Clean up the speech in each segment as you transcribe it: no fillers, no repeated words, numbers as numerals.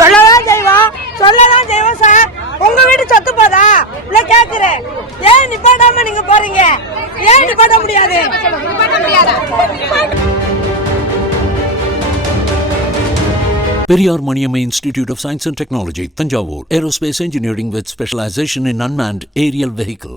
சொல்லதான் செய்வோம் சார். உங்க வீடு சொத்து போதா இல்ல கேக்குறேன். ஏன் நிப்பாட்டாம நீங்க போறீங்க? ஏன் நிப்பாட்ட முடியாது? Periyar Maniamma Institute of Science and Technology, Thanjavur. Aerospace engineering with specialization in unmanned aerial vehicle.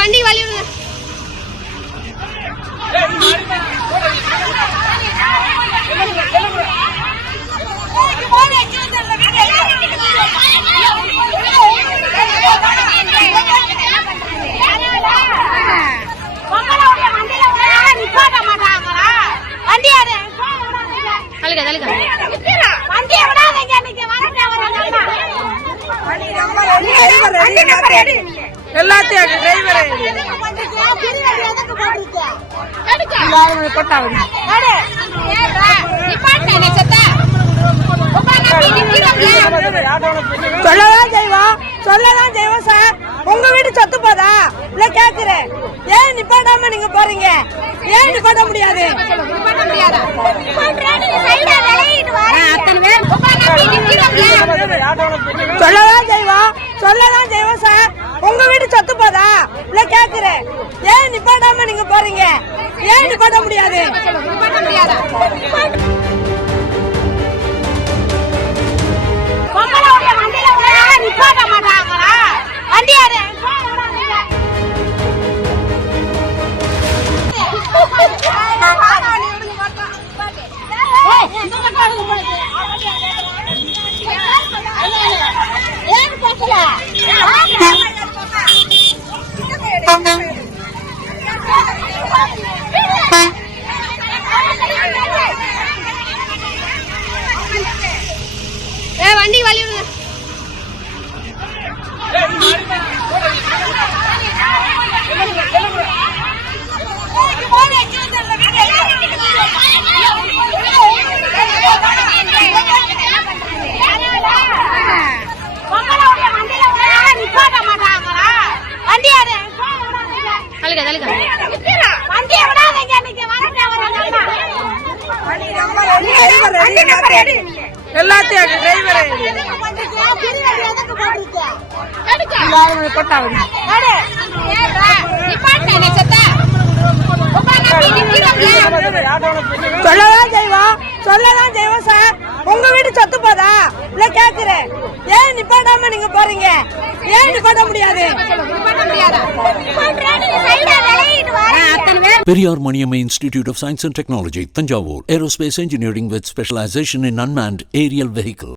வண்டி வழி விடுங்க. எல்லாத்தையும் சொல்லதான் செய்வோம் சார். உங்க வீடு சொத்து போதா இல்ல கேக்குறேன். ஏன் நிப்பாட்டாம நீங்க போறீங்க? ஏன் நிப்பாட்ட முடியாது? சொல்லதான் செய்வோம் சார். உங்க வீடு சொத்து போதா இல்ல கேக்குறேன். ஏன் நிப்பாட்டாம நீங்க போறீங்க? ஏன் நிப்பாட்ட முடியாது? நிப்பாட்ட மாட்டாங்களா? வண்டி வண்டி வழி விடுங்க. எல்லாத்தையும் சொல்லதான் செய்வோம் சார். உங்க வீடு சொத்து போதா இல்ல கேக்குறேன். ஏன் நிப்பாட்டாம நீங்க போறீங்க? ஏன் நிப்பாட்ட முடியாது? Periyar Maniamma Institute of Science and Technology, Thanjavur. Aerospace engineering with specialization in unmanned aerial vehicle.